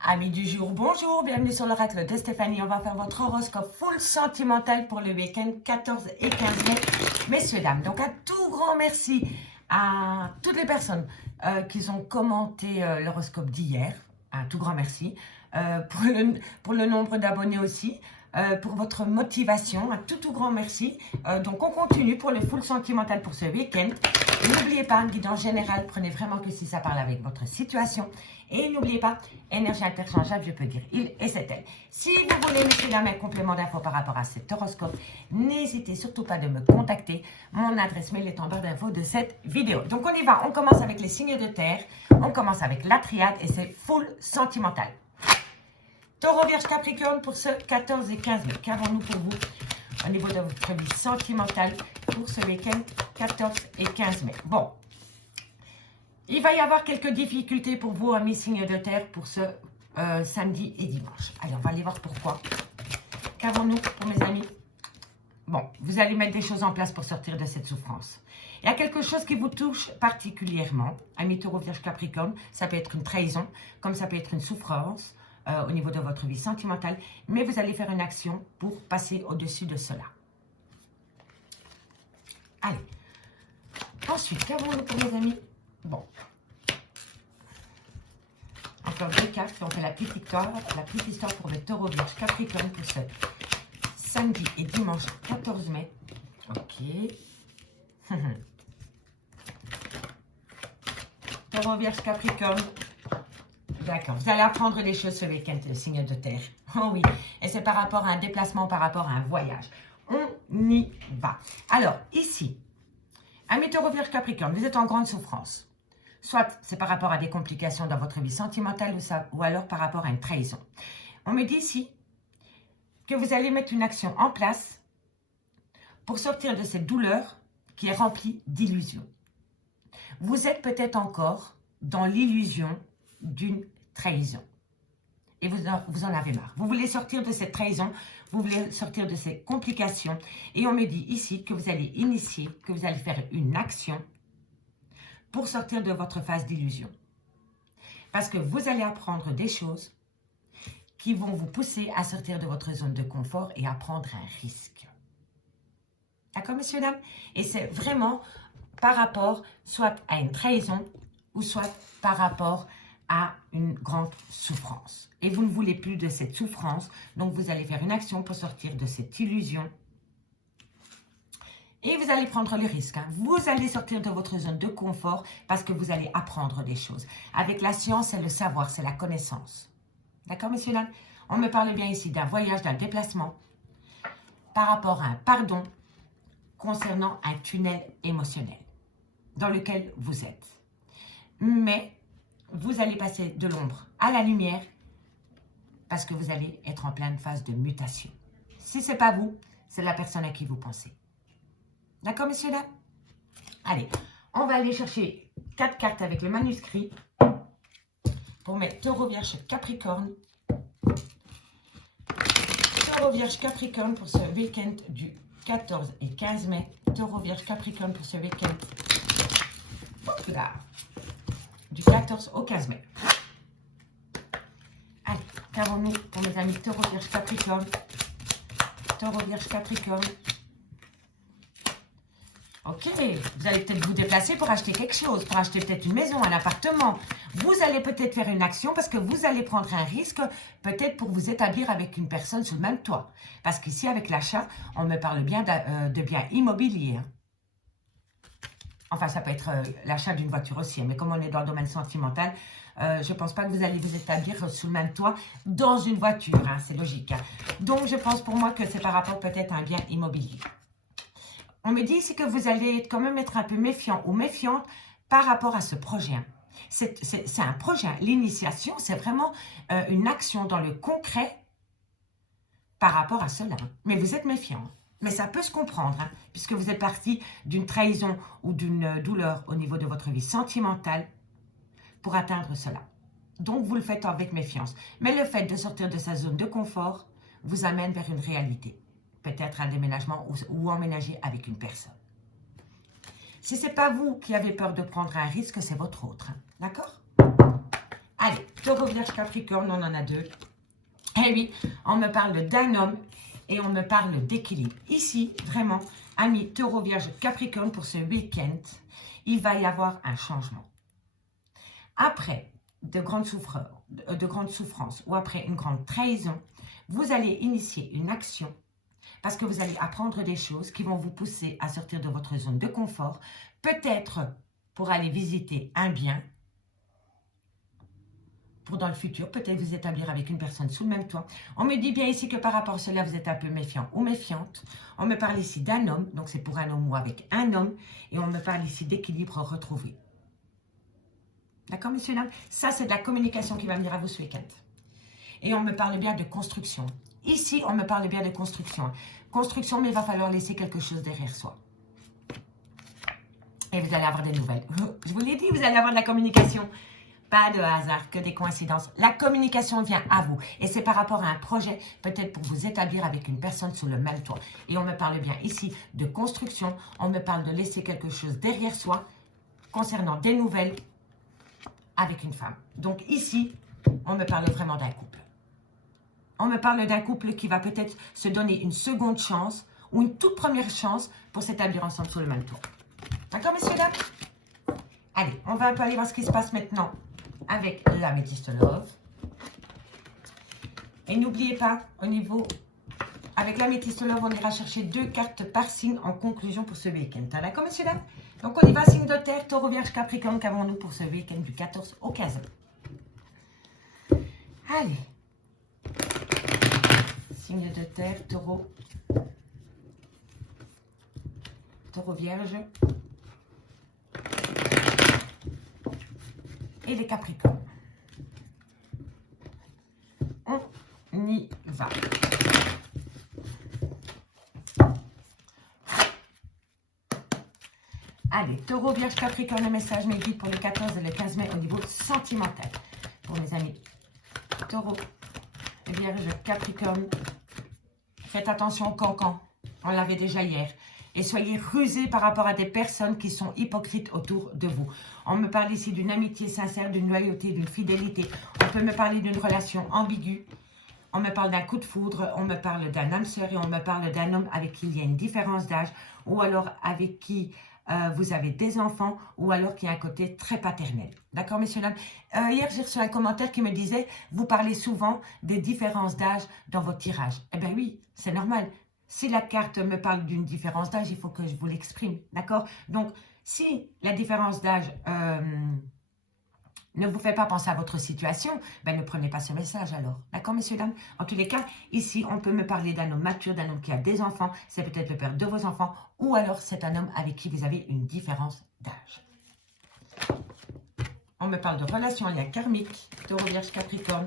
Amis du jour, bonjour, bienvenue sur l'oracle de Stéphanie. On va faire votre horoscope full sentimental pour le week-end 14 et 15 mai. Messieurs, dames, donc un tout grand merci à toutes les personnes qui ont commenté l'horoscope d'hier. Un tout grand merci pour le nombre d'abonnés aussi. Pour votre motivation, un tout grand merci. Donc on continue pour le full sentimental pour ce week-end. N'oubliez pas, un guidance général, prenez vraiment que si ça parle avec votre situation. Et n'oubliez pas, énergie interchangeable, je peux dire il et c'est elle. Si vous voulez, messieurs, dames, un complément d'infos par rapport à cet horoscope, n'hésitez surtout pas de me contacter. Mon adresse mail est en barre d'infos de cette vidéo. Donc on y va, on commence avec les signes de terre, on commence avec la triade et c'est full sentimental. Taureau, Vierge, Capricorne pour ce 14 et 15 mai. Qu'avons-nous pour vous au niveau de votre vie sentimentale pour ce week-end 14 et 15 mai? Bon, il va y avoir quelques difficultés pour vous, amis signes de terre, pour ce samedi et dimanche. Allez, on va aller voir pourquoi. Qu'avons-nous pour mes amis? Bon, vous allez mettre des choses en place pour sortir de cette souffrance. Il y a quelque chose qui vous touche particulièrement, amis Taureau, Vierge, Capricorne. Ça peut être une trahison, comme ça peut être une souffrance au niveau de votre vie sentimentale. Mais vous allez faire une action pour passer au-dessus de cela. Allez. Ensuite, qu'avons-nous pour mes amis? Bon. Encore deux cartes, on fait la petite histoire pour le Taureau, Vierge, Capricorne pour ce samedi et dimanche 14 mai. Ok. Taureau, Vierge, Capricorne. D'accord, vous allez apprendre les choses ce week-end, le signe de terre. Oh oui, et c'est par rapport à un déplacement, par rapport à un voyage. On y va. Alors, ici, amis Taureau, Vierge, Capricorne, vous êtes en grande souffrance. Soit c'est par rapport à des complications dans votre vie sentimentale ou alors par rapport à une trahison. On me dit ici que vous allez mettre une action en place pour sortir de cette douleur qui est remplie d'illusions. Vous êtes peut-être encore dans l'illusion d'une trahison. Et vous en avez marre. Vous voulez sortir de cette trahison, vous voulez sortir de ces complications. Et on me dit ici que vous allez initier, que vous allez faire une action pour sortir de votre phase d'illusion. Parce que vous allez apprendre des choses qui vont vous pousser à sortir de votre zone de confort et à prendre un risque. D'accord, messieurs, dames? Et c'est vraiment par rapport soit à une trahison ou soit par rapport à une grande souffrance. Et vous ne voulez plus de cette souffrance, donc vous allez faire une action pour sortir de cette illusion. Et vous allez prendre le risque. Vous allez sortir de votre zone de confort parce que vous allez apprendre des choses. Avec la science, c'est le savoir, c'est la connaissance. D'accord, messieurs, dames? On me parle bien ici d'un voyage, d'un déplacement par rapport à un pardon concernant un tunnel émotionnel dans lequel vous êtes. Mais vous allez passer de l'ombre à la lumière parce que vous allez être en pleine phase de mutation. Si ce n'est pas vous, c'est la personne à qui vous pensez. D'accord, messieurs, dames? Allez, on va aller chercher 4 cartes avec le manuscrit pour mettre Taureau, Vierge, Capricorne. Taureau, Vierge, Capricorne pour ce week-end du 14 et 15 mai. Taureau, Vierge, Capricorne pour ce week-end du 14 au 15 mai. Allez, qu'avons-nous pour mes amis Taureau, Vierge, Capricorne? Taureau, Vierge, Capricorne. Ok, vous allez peut-être vous déplacer pour acheter quelque chose, pour acheter peut-être une maison, un appartement. Vous allez peut-être faire une action parce que vous allez prendre un risque, peut-être pour vous établir avec une personne sous le même toit. Parce qu'ici, avec l'achat, on me parle bien de biens immobiliers. Hein. Enfin, ça peut être l'achat d'une voiture aussi, mais comme on est dans le domaine sentimental, je ne pense pas que vous allez vous établir sous le même toit dans une voiture, hein, c'est logique. Hein. Donc, je pense pour moi que c'est par rapport peut-être à un bien immobilier. On me dit ici que vous allez quand même être un peu méfiant ou méfiante par rapport à ce projet. Hein. C'est un projet, l'initiation, c'est vraiment une action dans le concret par rapport à cela. Hein. Mais vous êtes méfiant. Hein. Mais ça peut se comprendre, hein, puisque vous êtes parti d'une trahison ou d'une douleur au niveau de votre vie sentimentale pour atteindre cela. Donc, vous le faites avec méfiance. Mais le fait de sortir de sa zone de confort vous amène vers une réalité. Peut-être un déménagement ou emménager avec une personne. Si ce n'est pas vous qui avez peur de prendre un risque, c'est votre autre. Hein, d'accord? Allez, taureau, vierge, capricorne, on en a deux. Eh oui, on me parle d'un homme et on me parle d'équilibre. Ici, vraiment, amis taureau, vierge, capricorne, pour ce week-end, il va y avoir un changement. Après de grandes souffrances ou après une grande trahison, vous allez initier une action parce que vous allez apprendre des choses qui vont vous pousser à sortir de votre zone de confort, peut-être pour aller visiter un bien, pour dans le futur, peut-être vous établir avec une personne sous le même toit. On me dit bien ici que par rapport à cela, vous êtes un peu méfiant ou méfiante. On me parle ici d'un homme, donc c'est pour un homme ou avec un homme, et on me parle ici d'équilibre retrouvé. D'accord, messieurs, dames? Ça, c'est de la communication qui va venir à vous ce week-end. Et on me parle bien de construction. Ici, on me parle bien de construction. Construction, mais il va falloir laisser quelque chose derrière soi. Et vous allez avoir des nouvelles. Je vous l'ai dit, vous allez avoir de la communication. Pas de hasard, que des coïncidences. La communication vient à vous. Et c'est par rapport à un projet, peut-être pour vous établir avec une personne sous le même toit. Et on me parle bien ici de construction. On me parle de laisser quelque chose derrière soi concernant des nouvelles avec une femme. Donc ici, on me parle vraiment d'un couple. On me parle d'un couple qui va peut-être se donner une seconde chance ou une toute première chance pour s'établir ensemble sous le même toit. D'accord, messieurs, dames? Allez, on va un peu aller voir ce qui se passe maintenant avec l'Amethyst Love. Et n'oubliez pas, au niveau, avec l'Amethyst Love, on ira chercher 2 cartes par signe en conclusion pour ce week-end. D'accord, messieurs, dames? Donc, on y va, signe de terre, taureau, vierge, capricorne, qu'avons-nous pour ce week-end du 14 au 15? Allez. Signe de terre, taureau, vierge et les capricornes. On y va. Allez, taureau, vierge, capricorne, le message mes guides pour le 14 et le 15 mai au niveau sentimental. Pour mes amis taureau, vierge, capricorne, faites attention au cancan. On l'avait déjà hier. Et soyez rusés par rapport à des personnes qui sont hypocrites autour de vous. On me parle ici d'une amitié sincère, d'une loyauté, d'une fidélité. On peut me parler d'une relation ambiguë. On me parle d'un coup de foudre, on me parle d'un âme sœur et on me parle d'un homme avec qui il y a une différence d'âge ou alors avec qui vous avez des enfants ou alors qui a un côté très paternel. D'accord, messieurs, dames? Hier, j'ai reçu un commentaire qui me disait « Vous parlez souvent des différences d'âge dans vos tirages. » Eh bien oui, c'est normal. Si la carte me parle d'une différence d'âge, il faut que je vous l'exprime, d'accord? Donc, si la différence d'âge ne vous fait pas penser à votre situation, ben ne prenez pas ce message alors, d'accord, messieurs, dames? En tous les cas, ici, on peut me parler d'un homme mature, d'un homme qui a des enfants, c'est peut-être le père de vos enfants, ou alors c'est un homme avec qui vous avez une différence d'âge. On me parle de relations en lien karmique, taureau, vierge, capricorne,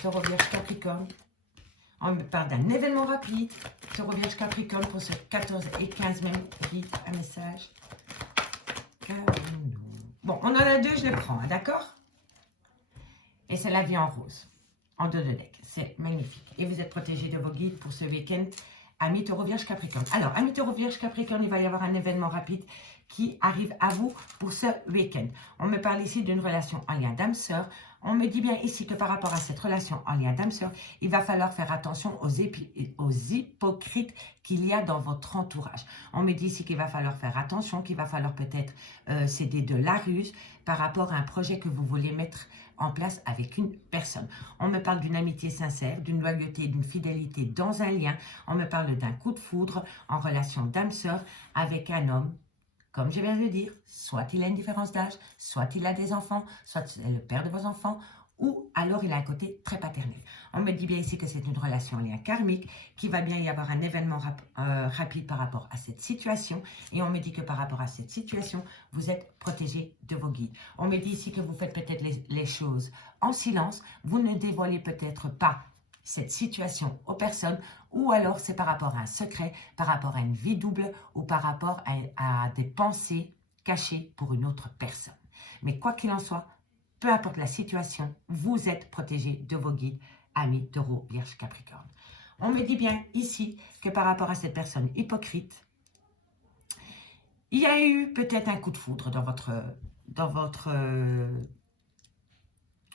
taureau, vierge, capricorne. On me parle d'un événement rapide, taureau, vierge, capricorne, pour ce 14 et 15 mai. Vite, un message. Bon, on en a 2, je les prends, d'accord? Et c'est la vie en rose, en 2 de deck. C'est magnifique. Et vous êtes protégés de vos guides pour ce week-end, amis taureau, vierge, capricorne. Alors, amis taureau, vierge, capricorne, il va y avoir un événement rapide qui arrive à vous pour ce week-end. On me parle ici d'une relation en lien d'âme-sœur. On me dit bien ici que par rapport à cette relation en lien d'âme-sœur, il va falloir faire attention aux hypocrites qu'il y a dans votre entourage. On me dit ici qu'il va falloir faire attention, qu'il va falloir peut-être céder de la ruse par rapport à un projet que vous voulez mettre en place avec une personne. On me parle d'une amitié sincère, d'une loyauté, d'une fidélité dans un lien. On me parle d'un coup de foudre en relation d'âme-sœur avec un homme. Comme je viens de le dire, soit il a une différence d'âge, soit il a des enfants, soit c'est le père de vos enfants, ou alors il a un côté très paternel. On me dit bien ici que c'est une relation en lien karmique, qu'il va bien y avoir un événement rapide par rapport à cette situation, et on me dit que par rapport à cette situation, vous êtes protégé de vos guides. On me dit ici que vous faites peut-être les choses en silence, vous ne dévoilez peut-être pas cette situation aux personnes, ou alors c'est par rapport à un secret, par rapport à une vie double ou par rapport à des pensées cachées pour une autre personne. Mais quoi qu'il en soit, peu importe la situation, vous êtes protégé de vos guides, amis taureau, vierge, capricorne. On me dit bien ici que par rapport à cette personne hypocrite, il y a eu peut-être un coup de foudre dans votre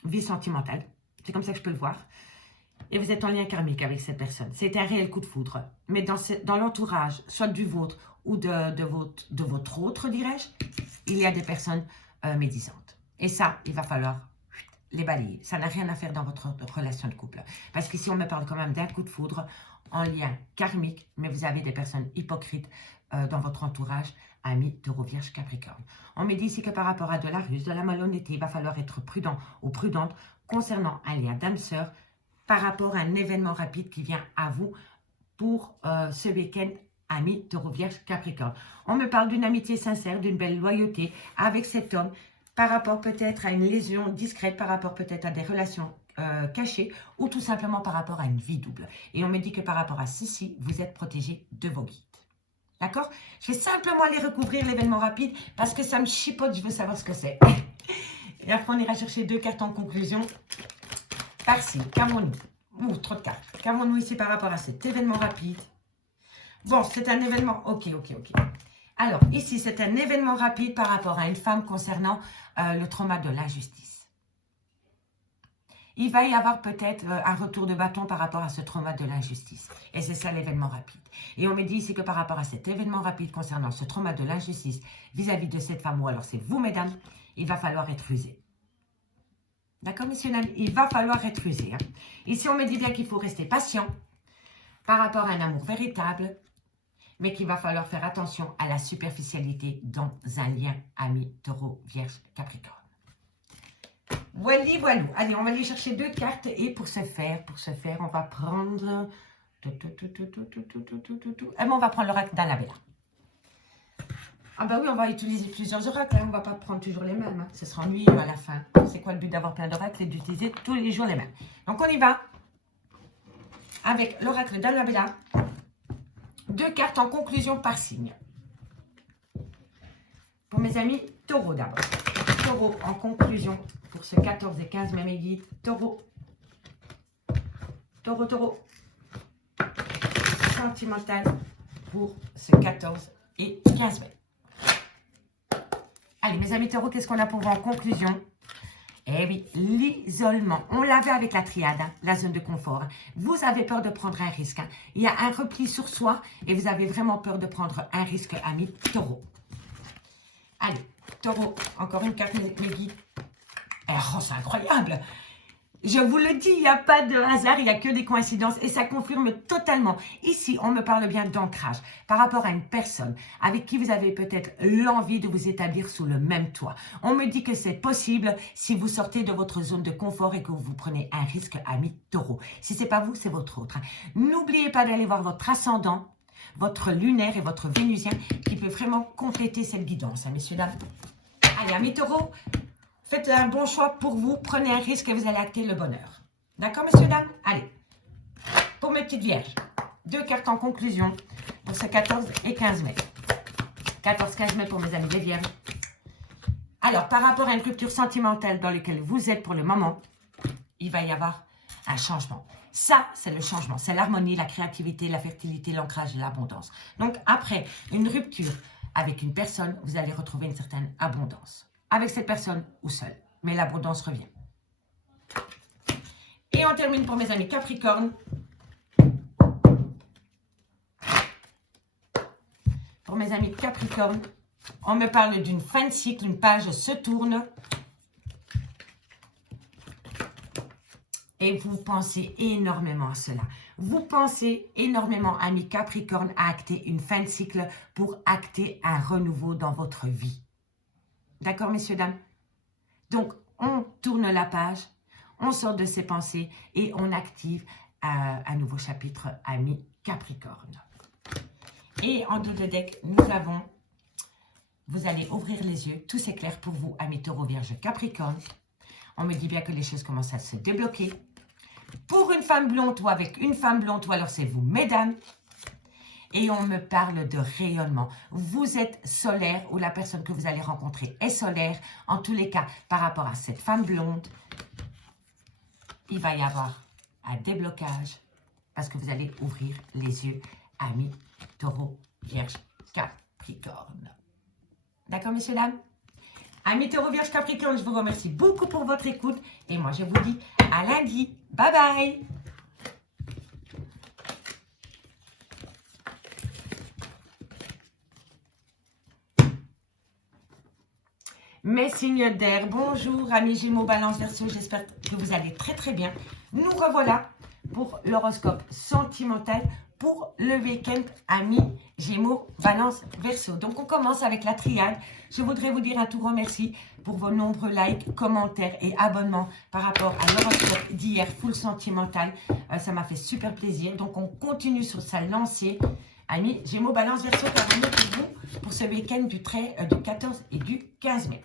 vie sentimentale. C'est comme ça que je peux le voir. Et vous êtes en lien karmique avec cette personne. C'est un réel coup de foudre. Mais dans l'entourage, soit du vôtre ou de votre autre, dirais-je, il y a des personnes médisantes. Et ça, il va falloir les balayer. Ça n'a rien à faire dans votre relation de couple. Parce qu'ici, on me parle quand même d'un coup de foudre en lien karmique, mais vous avez des personnes hypocrites dans votre entourage, amis, taureau, vierge, capricorne. On me dit ici que par rapport à de la ruse, de la malhonnêteté, il va falloir être prudent ou prudente concernant un lien d'âme-sœur par rapport à un événement rapide qui vient à vous pour ce week-end, amis, taureau, vierge, capricorne. On me parle d'une amitié sincère, d'une belle loyauté avec cet homme par rapport peut-être à une lésion discrète, par rapport peut-être à des relations cachées ou tout simplement par rapport à une vie double. Et on me dit que par rapport à ceci, vous êtes protégé de vos guides. D'accord? Je vais simplement aller recouvrir l'événement rapide parce que ça me chipote, je veux savoir ce que c'est. Et après, on ira chercher 2 cartes en conclusion. Par-ci, qu'avons-nous? Ouh, trop de cartes. Qu'avons-nous ici par rapport à cet événement rapide? Bon, c'est un événement... Ok. Alors, ici, c'est un événement rapide par rapport à une femme concernant le trauma de l'injustice. Il va y avoir peut-être un retour de bâton par rapport à ce trauma de l'injustice. Et c'est ça l'événement rapide. Et on me dit ici que par rapport à cet événement rapide concernant ce trauma de l'injustice vis-à-vis de cette femme, ou alors c'est vous, mesdames, il va falloir être rusé. D'accord, messieurs, dames? Il va falloir être rusé. Hein. Ici, on me dit bien qu'il faut rester patient par rapport à un amour véritable, mais qu'il va falloir faire attention à la superficialité dans un lien ami, taureau, vierge, capricorne. Voilà. Allez, on va aller chercher 2 cartes et pour ce faire, on va prendre... on va prendre l'oracle d'Annabella. Ah bah oui, on va utiliser plusieurs oracles, hein. On ne va pas prendre toujours les mêmes, hein. Ce sera ennuyeux à la fin. C'est quoi le but d'avoir plein d'oracles? C'est d'utiliser tous les jours les mêmes. Donc on y va avec l'oracle d'Annabella. 2 cartes en conclusion par signe. Pour mes amis taureaux d'abord. Taureau en conclusion pour ce 14 et 15 mai, mes guides. Taureau. Taureau. Sentimental pour ce 14 et 15 mai. Allez, mes amis taureaux, qu'est-ce qu'on a pour vous en conclusion? Eh oui, l'isolement. On l'avait avec la triade, hein, la zone de confort. Vous avez peur de prendre un risque. Hein. Il y a un repli sur soi et vous avez vraiment peur de prendre un risque, amis taureaux. Allez, taureau, encore une carte, mes guides. Oh, c'est incroyable! Je vous le dis, il n'y a pas de hasard, il n'y a que des coïncidences et ça confirme totalement. Ici, on me parle bien d'ancrage par rapport à une personne avec qui vous avez peut-être l'envie de vous établir sous le même toit. On me dit que c'est possible si vous sortez de votre zone de confort et que vous prenez un risque, ami taureau. Si ce n'est pas vous, c'est votre autre. N'oubliez pas d'aller voir votre ascendant, votre lunaire et votre vénusien qui peut vraiment compléter cette guidance, hein, messieurs, dames. Allez, amis taureaux, faites un bon choix pour vous, prenez un risque et vous allez acter le bonheur. D'accord, messieurs, dames? Allez, pour mes petites vierges, 2 cartes en conclusion pour ce 14 et 15 mai. 14-15 mai pour mes amis les vierges. Alors, par rapport à une rupture sentimentale dans laquelle vous êtes pour le moment, il va y avoir un changement. Ça, c'est le changement. C'est l'harmonie, la créativité, la fertilité, l'ancrage et l'abondance. Donc, après une rupture avec une personne, vous allez retrouver une certaine abondance. Avec cette personne ou seule. Mais l'abondance revient. Et on termine pour mes amis Capricorne. Pour mes amis Capricorne, on me parle d'une fin de cycle, une page se tourne. Et vous pensez énormément à cela. Vous pensez énormément, amis Capricorne, à acter une fin de cycle pour acter un renouveau dans votre vie. D'accord, messieurs, dames? Donc, on tourne la page, on sort de ses pensées et on active un nouveau chapitre, amis Capricorne. Et en dos de deck, nous avons, vous allez ouvrir les yeux, tout s'éclaire pour vous, amis Taureau, Vierge, Capricorne. On me dit bien que les choses commencent à se débloquer. Pour une femme blonde ou avec une femme blonde, ou alors c'est vous, mesdames. Et on me parle de rayonnement. Vous êtes solaire ou la personne que vous allez rencontrer est solaire. En tous les cas, par rapport à cette femme blonde, il va y avoir un déblocage parce que vous allez ouvrir les yeux, amis Taureau, Vierge, Capricorne. D'accord, messieurs, dames? Amis Taureau, Vierge, Capricorne, je vous remercie beaucoup pour votre écoute. Et moi, je vous dis à lundi. Bye bye. Mes signes d'air, bonjour amis Gémeaux, Balance, Verseau, j'espère que vous allez très très bien. Nous revoilà pour l'horoscope sentimental pour le week-end amis Gémeaux, Balance, Verseau. Donc on commence avec la triade. Je voudrais vous dire un tout grand merci pour vos nombreux likes, commentaires et abonnements par rapport à l'horoscope d'hier, full sentimental. Ça m'a fait super plaisir. Donc on continue sur sa lancée. Amis Gémeaux, Balance, Verseau, qu'avons-nous pour vous pour ce week-end du 14 et du 15 mai.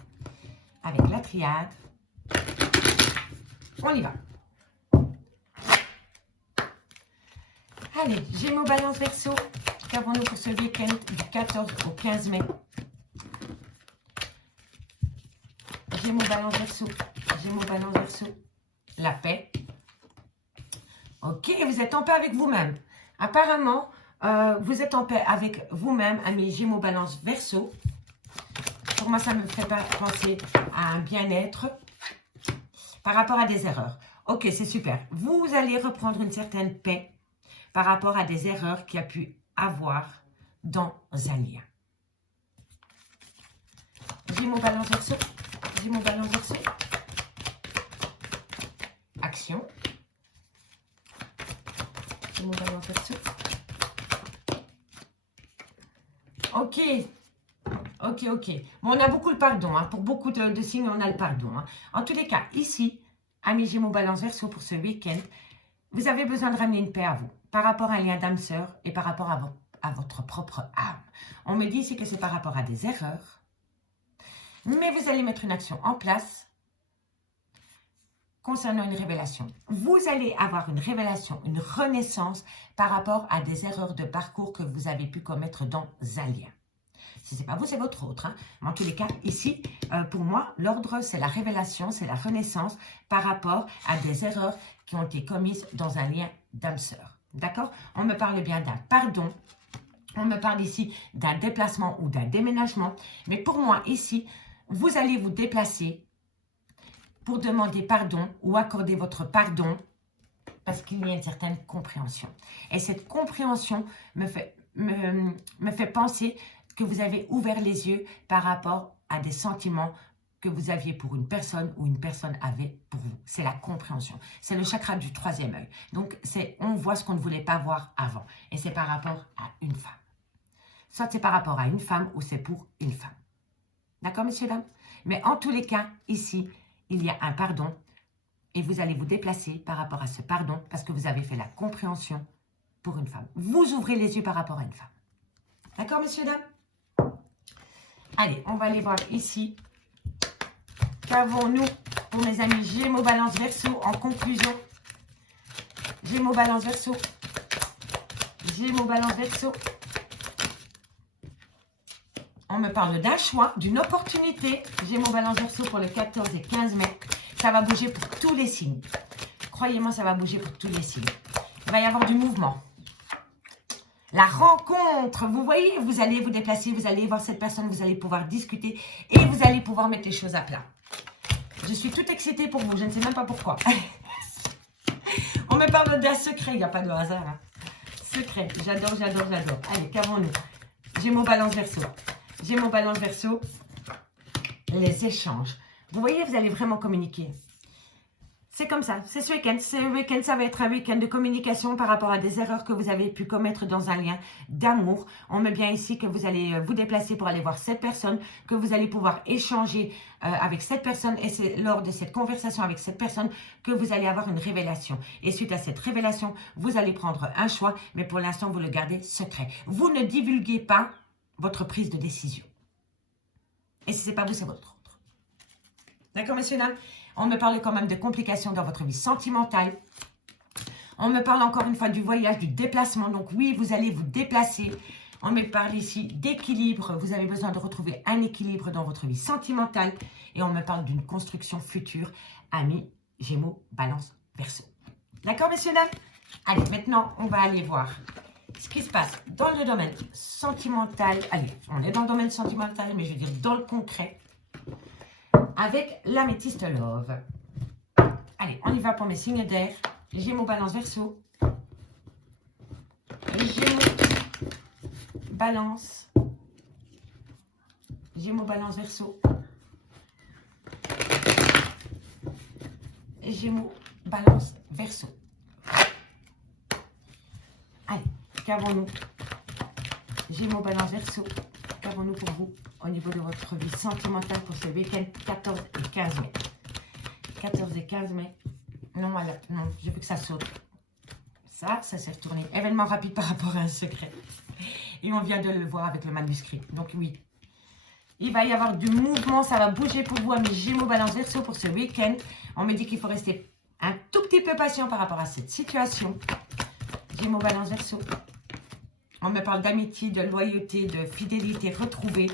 Avec la triade, on y va. Allez, Gémeaux, Balance, Verseau, qu'avons-nous pour ce week-end du 14 au 15 mai? Gémeaux, Balance, Verseau, Gémeaux, Balance, Verseau, la paix. Ok, vous êtes en paix avec vous-même. Apparemment, vous êtes en paix avec vous-même, amis Gémeaux, Balance, Verseau. Pour moi, ça me fait penser à un bien-être par rapport à des erreurs. Ok, c'est super. Vous allez reprendre une certaine paix par rapport à des erreurs qu'il y a pu avoir dans un lien. Gémeaux, Balance, Verseau. Gémeaux, Balance, Verseau. Action. Gémeaux, Balance, Verseau. Ok. Ok. Bon, on a beaucoup le pardon. Hein. Pour beaucoup de signes, on a le pardon. Hein. En tous les cas, ici, amis Gémeaux, Balance, Verseau, pour ce week-end, vous avez besoin de ramener une paix à vous. Par rapport à un lien d'âme-sœur et par rapport à votre propre âme. On me dit ici que c'est par rapport à des erreurs. Mais vous allez mettre une action en place concernant une révélation. Vous allez avoir une révélation, une renaissance par rapport à des erreurs de parcours que vous avez pu commettre dans un lien. Si ce n'est pas vous, c'est votre autre. Hein. Mais en tous les cas, ici, pour moi, l'ordre, c'est la révélation, c'est la renaissance par rapport à des erreurs qui ont été commises dans un lien d'âme-sœur. D'accord? On me parle bien d'un pardon. On me parle ici d'un déplacement ou d'un déménagement. Mais pour moi, ici, vous allez vous déplacer pour demander pardon ou accorder votre pardon parce qu'il y a une certaine compréhension. Et cette compréhension me fait penser que vous avez ouvert les yeux par rapport à des sentiments que vous aviez pour une personne ou une personne avait pour vous. C'est la compréhension. C'est le chakra du troisième œil. Donc, on voit ce qu'on ne voulait pas voir avant. Et c'est par rapport à une femme. Soit c'est par rapport à une femme ou c'est pour une femme. D'accord, messieurs, dames? Mais en tous les cas, ici, il y a un pardon. Et vous allez vous déplacer par rapport à ce pardon parce que vous avez fait la compréhension pour une femme. Vous ouvrez les yeux par rapport à une femme. D'accord, messieurs, dames? Allez, on va aller voir ici. Qu'avons-nous pour mes amis Gémeaux, Balance, Verseau en conclusion? Gémeaux, Balance, Verseau. Gémeaux, Balance, Verseau. On me parle d'un choix, d'une opportunité. Gémeaux, Balance, Verseau pour le 14 et 15 mai. Ça va bouger pour tous les signes. Croyez-moi, ça va bouger pour tous les signes. Il va y avoir du mouvement. La rencontre, vous voyez, vous allez vous déplacer, vous allez voir cette personne, vous allez pouvoir discuter et vous allez pouvoir mettre les choses à plat. Je suis toute excitée pour vous, je ne sais même pas pourquoi. On me parle d'un secret, il n'y a pas de hasard. Hein. Secret, j'adore. Allez, qu'avons-nous? Gémeaux, Balance, Verseau. Gémeaux, Balance, Verseau. Les échanges. Vous voyez, vous allez vraiment communiquer. C'est comme ça, c'est ce week-end. Ce week-end, ça va être un week-end de communication par rapport à des erreurs que vous avez pu commettre dans un lien d'amour. On met bien ici que vous allez vous déplacer pour aller voir cette personne, que vous allez pouvoir échanger avec cette personne. Et c'est lors de cette conversation avec cette personne que vous allez avoir une révélation. Et suite à cette révélation, vous allez prendre un choix, mais pour l'instant, vous le gardez secret. Vous ne divulguez pas votre prise de décision. Et si ce n'est pas vous, c'est votre autre. D'accord, messieurs, dames? On me parle quand même de complications dans votre vie sentimentale. On me parle encore une fois du voyage, du déplacement. Donc oui, vous allez vous déplacer. On me parle ici d'équilibre. Vous avez besoin de retrouver un équilibre dans votre vie sentimentale. Et on me parle d'une construction future. Amis, Gémeaux, Balance, Verseau. D'accord, messieurs, dames? Allez, maintenant, on va aller voir ce qui se passe dans le domaine sentimental. Allez, on est dans le domaine sentimental, mais je veux dire dans le concret. avec l'améthyste love. Allez, on y va pour mes signes d'air. Gémeaux, balance, verseau. Gémeaux, balance. Gémeaux, balance, verseau. Gémeaux, balance, verseau. Allez, qu'avons-nous? Gémeaux, balance, verseau. Qu'avons-nous pour vous au niveau de votre vie sentimentale pour ce week-end 14 et 15 mai? 14 et 15 mai. Non, voilà, non, je veux que ça saute. Ça s'est retourné. Événement rapide par rapport à un secret. Et on vient de le voir avec le manuscrit. Donc oui, il va y avoir du mouvement, ça va bouger pour vous, mes Gémeaux, balance, verseau pour ce week-end. On me dit qu'il faut rester un tout petit peu patient par rapport à cette situation. Gémeaux, balance, verseau. On me parle d'amitié, de loyauté, de fidélité retrouvée.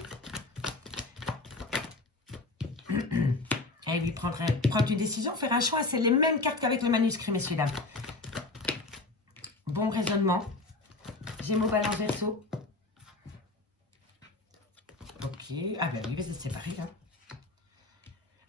Et lui prendre une décision, faire un choix. C'est les mêmes cartes qu'avec le manuscrit, messieurs, dames. Bon raisonnement. Gémeaux, balance, verseau. Ok. Ah ben oui, c'est séparé là.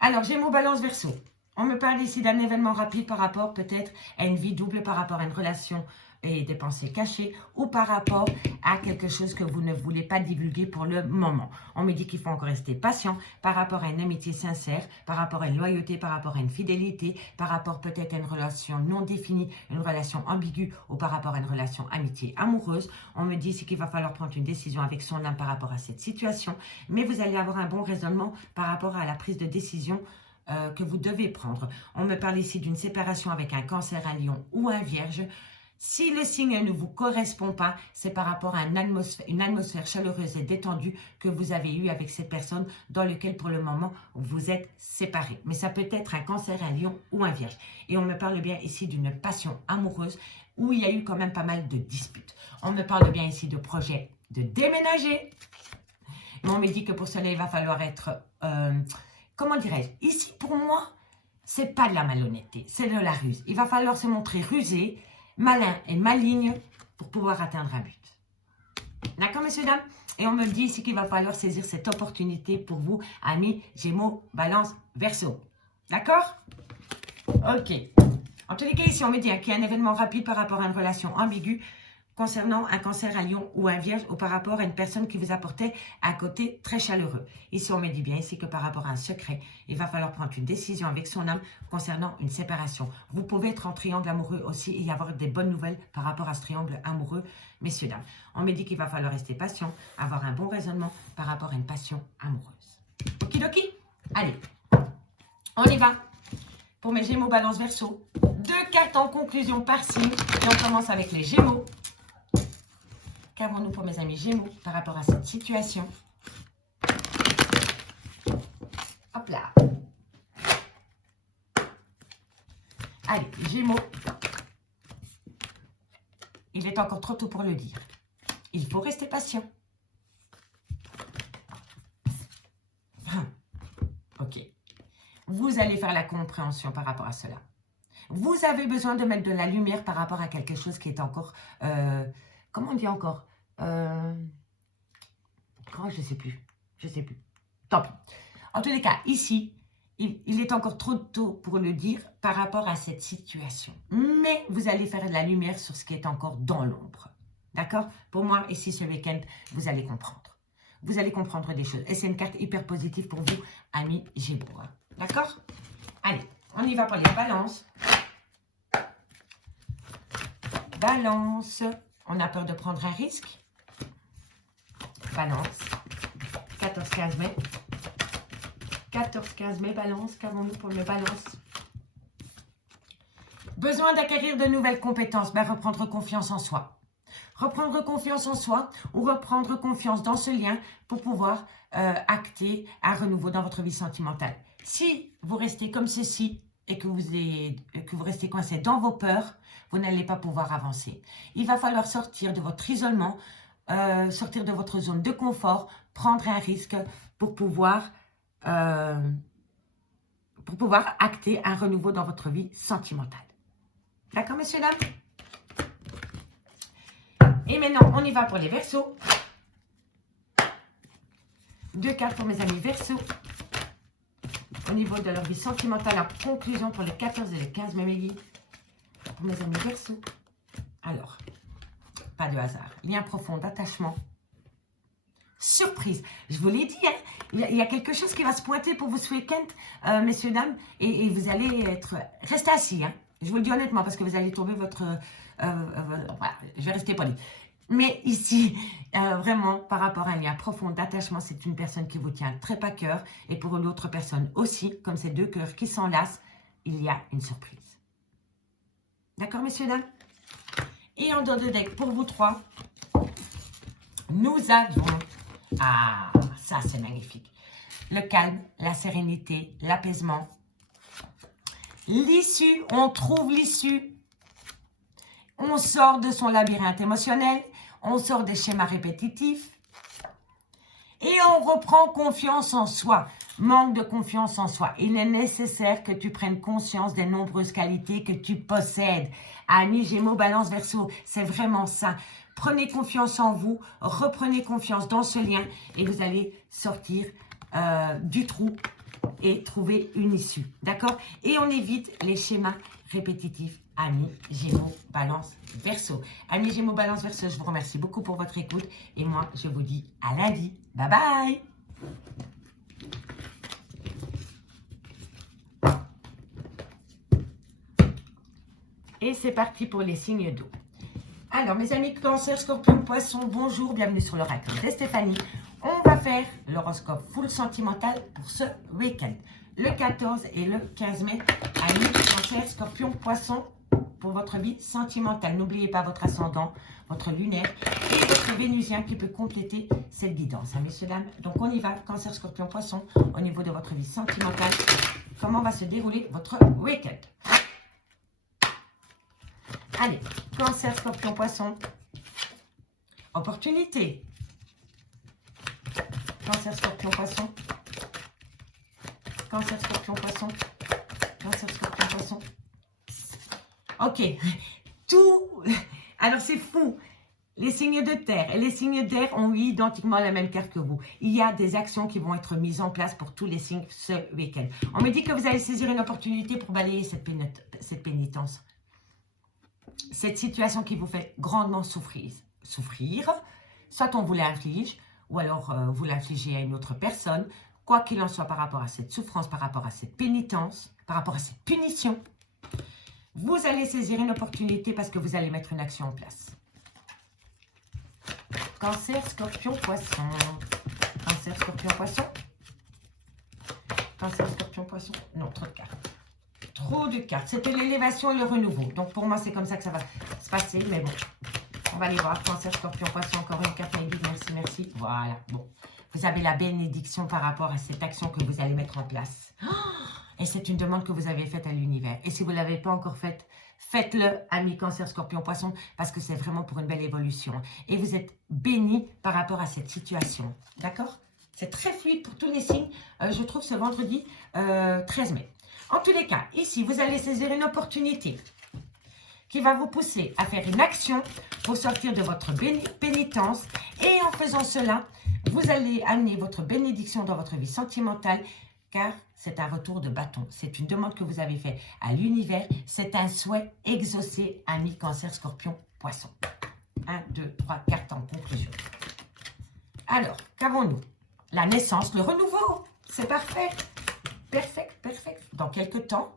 Alors, Gémeaux, balance, verseau. On me parle ici d'un événement rapide par rapport peut-être à une vie double, par rapport à une relation et des pensées cachées, ou par rapport à quelque chose que vous ne voulez pas divulguer pour le moment. On me dit qu'il faut encore rester patient par rapport à une amitié sincère, par rapport à une loyauté, par rapport à une fidélité, par rapport peut-être à une relation non définie, une relation ambiguë, ou par rapport à une relation amitié amoureuse. On me dit ici qu'il va falloir prendre une décision avec son âme par rapport à cette situation, mais vous allez avoir un bon raisonnement par rapport à la prise de décision que vous devez prendre. On me parle ici d'une séparation avec un cancer, un lion ou un vierge. Si le signe ne vous correspond pas, c'est par rapport à une atmosphère chaleureuse et détendue que vous avez eue avec cette personne dans laquelle pour le moment vous êtes séparés. Mais ça peut être un cancer, un lion ou un vierge. Et on me parle bien ici d'une passion amoureuse où il y a eu quand même pas mal de disputes. On me parle bien ici de projet de déménager. Mais on me dit que pour cela, il va falloir être... comment dirais-je? Ici, pour moi, c'est pas de la malhonnêteté, c'est de la ruse. Il va falloir se montrer rusé, malin et maligne pour pouvoir atteindre un but. D'accord, messieurs, dames? Et on me dit ici qu'il va falloir saisir cette opportunité pour vous, amis Gémeaux, balance, verseau. D'accord? Ok. En tous les cas, ici, on me dit qu'il y a un événement rapide par rapport à une relation ambiguë concernant un cancer, un lion ou un vierge, ou par rapport à une personne qui vous apportait un côté très chaleureux. Ici, on me dit bien ici que par rapport à un secret, il va falloir prendre une décision avec son âme concernant une séparation. Vous pouvez être en triangle amoureux aussi et y avoir des bonnes nouvelles par rapport à ce triangle amoureux, messieurs, dames. On me dit qu'il va falloir rester patient, avoir un bon raisonnement par rapport à une passion amoureuse. Okidoki? Allez, on y va. Pour mes Gémeaux, balance, verseau. 2 cartes en conclusion par signe. Et on commence avec les Gémeaux. Qu'avons-nous pour mes amis Gémeaux par rapport à cette situation? Hop là. Allez, Gémeaux. Il est encore trop tôt pour le dire. Il faut rester patient. Ok. Vous allez faire la compréhension par rapport à cela. Vous avez besoin de mettre de la lumière par rapport à quelque chose qui est encore... comment on dit encore? Oh, je sais plus. Je sais plus. Tant pis. En tous les cas, ici, il est encore trop tôt pour le dire par rapport à cette situation. Mais vous allez faire de la lumière sur ce qui est encore dans l'ombre. D'accord? Pour moi, ici, ce week-end, vous allez comprendre. Vous allez comprendre des choses. Et c'est une carte hyper positive pour vous, amis Gémeaux. Hein. D'accord? Allez, on y va pour les balances. Balance. On a peur de prendre un risque. Balance. 14-15 mai. 14-15 mai, balance. Qu'avons-nous pour mes balances? Besoin d'acquérir de nouvelles compétences. Ben, reprendre confiance en soi. Reprendre confiance en soi ou reprendre confiance dans ce lien pour pouvoir acter un renouveau dans votre vie sentimentale. Si vous restez comme ceci et que vous restez coincé dans vos peurs, vous n'allez pas pouvoir avancer. Il va falloir sortir de votre isolement, sortir de votre zone de confort, prendre un risque pour pouvoir acter un renouveau dans votre vie sentimentale. D'accord, messieurs, dames? Et maintenant, on y va pour les Verseaux. 2 cartes pour mes amis Verseaux. Au niveau de leur vie sentimentale en conclusion pour les 14 et les 15 mai, mes guides. Pour mes amis Verseau. Alors, pas de hasard. Il y a un profond attachement. Surprise. Je vous l'ai dit, hein, il y a quelque chose qui va se pointer pour vous ce week-end, messieurs, dames, et vous allez être... Restez assis, hein. Je vous le dis honnêtement, parce que vous allez trouver votre... voilà, je vais rester poli. Mais ici, vraiment, par rapport à un lien profond d'attachement, c'est une personne qui vous tient très à cœur. Et pour l'autre personne aussi, comme ces deux cœurs qui s'enlacent, il y a une surprise. D'accord, messieurs, dames? Et en dos de deck, pour vous trois, nous avons... Ah, ça c'est magnifique. Le calme, la sérénité, l'apaisement. L'issue, on trouve l'issue. On sort de son labyrinthe émotionnel. On sort des schémas répétitifs. Et on reprend confiance en soi. Manque de confiance en soi. Il est nécessaire que tu prennes conscience des nombreuses qualités que tu possèdes. Amis, Gémeaux, Balance, Verseau, c'est vraiment ça. Prenez confiance en vous, reprenez confiance dans ce lien et vous allez sortir du trou et trouver une issue. D'accord? Et on évite les schémas répétitifs. Amis, Gémeaux, Balance, Verseau. Amis, Gémeaux, Balance, Verseau, je vous remercie beaucoup pour votre écoute. Et moi, je vous dis à lundi. Bye bye! Et c'est parti pour les signes d'eau. Alors, mes amis Cancer, Scorpion, Poisson, bonjour, bienvenue sur l'oracle de Stéphanie. On va faire l'horoscope full sentimental pour ce week-end. Le 14 et le 15 mai, amis Cancer, Scorpion, Poisson, pour votre vie sentimentale. N'oubliez pas votre ascendant, votre lunaire et votre vénusien qui peut compléter cette guidance, hein, messieurs, dames. Donc, on y va, Cancer, Scorpion, Poisson, au niveau de votre vie sentimentale. Comment va se dérouler votre week-end? Allez, Cancer, Scorpion, Poisson. Opportunité. Cancer, Scorpion, Poisson. Cancer, Scorpion, Poisson. Cancer, Scorpion, Poisson. Ok. Tout. Alors, c'est fou. Les signes de terre et les signes d'air ont eu identiquement la même carte que vous. Il y a des actions qui vont être mises en place pour tous les signes ce week-end. On me dit que vous allez saisir une opportunité pour balayer cette pénitence. Cette situation qui vous fait grandement souffrir, soit on vous l'inflige, ou alors vous l'infligez à une autre personne, quoi qu'il en soit par rapport à cette souffrance, par rapport à cette pénitence, par rapport à cette punition, vous allez saisir une opportunité parce que vous allez mettre une action en place. Cancer, Scorpion, Poisson. Cancer, Scorpion, Poisson. Cancer, Scorpion, Poisson. Non, trop de cartes. Trop de cartes. C'était l'élévation et le renouveau. Donc, pour moi, c'est comme ça que ça va se passer. Mais bon, on va aller voir. Cancer, Scorpion, Poisson. Encore une carte. Merci, merci. Voilà. Bon. Vous avez la bénédiction par rapport à cette action que vous allez mettre en place. Et c'est une demande que vous avez faite à l'univers. Et si vous ne l'avez pas encore faite, faites-le, amis Cancer, Scorpion, Poisson, parce que c'est vraiment pour une belle évolution. Et vous êtes bénis par rapport à cette situation. D'accord? C'est très fluide pour tous les signes, je trouve, ce vendredi 13 mai. En tous les cas, ici, vous allez saisir une opportunité qui va vous pousser à faire une action pour sortir de votre pénitence. Et en faisant cela, vous allez amener votre bénédiction dans votre vie sentimentale, car c'est un retour de bâton. C'est une demande que vous avez faite à l'univers. C'est un souhait exaucé, ami Cancer, Scorpion, Poisson. 1, 2, 3, cartes en conclusion. Alors, qu'avons-nous? La naissance, le renouveau. C'est parfait. Perfect, perfect. Dans quelques temps,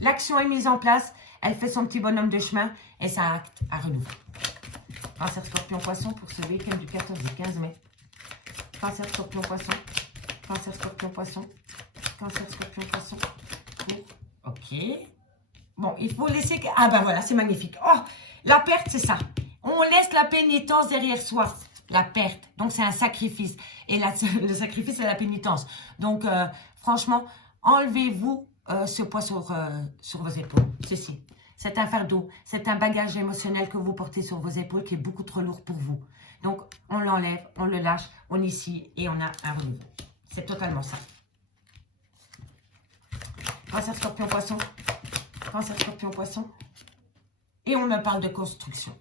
l'action est mise en place. Elle fait son petit bonhomme de chemin et ça acte à renouveau. Cancer, Scorpion, Poisson pour ce week-end du 14 et 15 mai. Cancer, Scorpion, Poisson. Cancer, Scorpion, Poisson. Cancer, Scorpion, Poisson. Ok. Bon, il faut laisser... Ah ben voilà, c'est magnifique. Oh, la perte, c'est ça. On laisse la pénitence derrière soi. La perte. Donc, c'est un sacrifice. Et le sacrifice, c'est la pénitence. Donc, franchement, enlevez-vous ce poids sur vos épaules. Ceci. C'est un fardeau. C'est un bagage émotionnel que vous portez sur vos épaules qui est beaucoup trop lourd pour vous. Donc, on l'enlève, on le lâche, on ici et on a un renouveau. C'est totalement ça. Cancer, Scorpion, Poisson. Cancer, Scorpion, Poisson. Et on me parle de construction.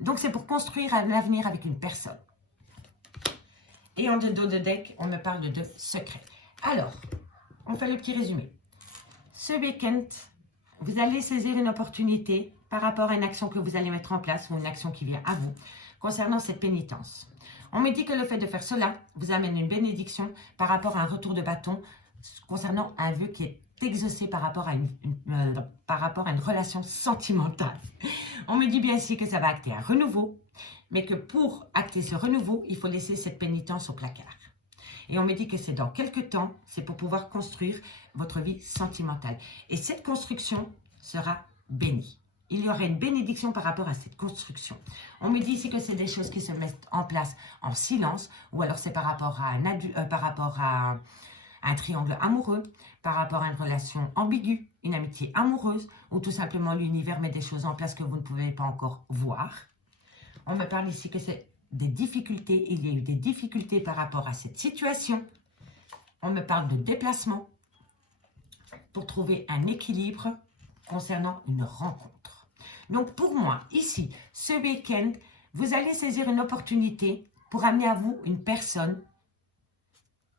Donc, c'est pour construire un avenir avec une personne. Et en dos de deck, on me parle de secrets. Alors, on fait le petit résumé. Ce week-end, vous allez saisir une opportunité par rapport à une action que vous allez mettre en place ou une action qui vient à vous concernant cette pénitence. On me dit que le fait de faire cela vous amène une bénédiction par rapport à un retour de bâton concernant un vœu qui est exaucé par rapport à une relation sentimentale. On me dit bien ici que ça va acter un renouveau, mais que pour acter ce renouveau, il faut laisser cette pénitence au placard. Et on me dit que c'est dans quelques temps, c'est pour pouvoir construire votre vie sentimentale. Et cette construction sera bénie. Il y aura une bénédiction par rapport à cette construction. On me dit ici que c'est des choses qui se mettent en place en silence, ou alors c'est par rapport à un triangle amoureux, par rapport à une relation ambiguë, une amitié amoureuse, ou tout simplement l'univers met des choses en place que vous ne pouvez pas encore voir. On me parle ici que c'est des difficultés, il y a eu des difficultés par rapport à cette situation. On me parle de déplacement pour trouver un équilibre concernant une rencontre. Donc pour moi, ici, ce week-end, vous allez saisir une opportunité pour amener à vous une personne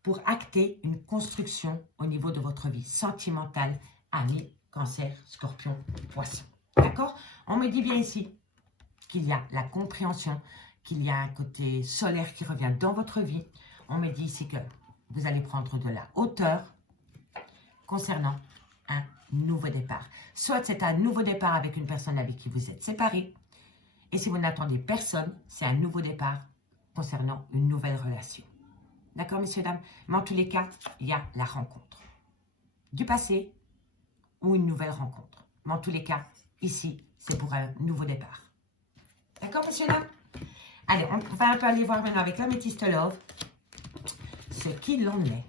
pour acter une construction au niveau de votre vie sentimentale, ami, cancer, scorpion, poisson. D'accord? On me dit bien ici qu'il y a la compréhension, qu'il y a un côté solaire qui revient dans votre vie. On me dit ici que vous allez prendre de la hauteur concernant un nouveau départ. Soit c'est un nouveau départ avec une personne avec qui vous êtes séparés, et si vous n'attendez personne, c'est un nouveau départ concernant une nouvelle relation. D'accord, messieurs, dames? Mais en tous les cas, il y a la rencontre du passé ou une nouvelle rencontre. Mais en tous les cas, ici, c'est pour un nouveau départ. D'accord, messieurs, dames? Allez, on va un peu aller voir maintenant avec l'Améthyste Love ce qu'il en est.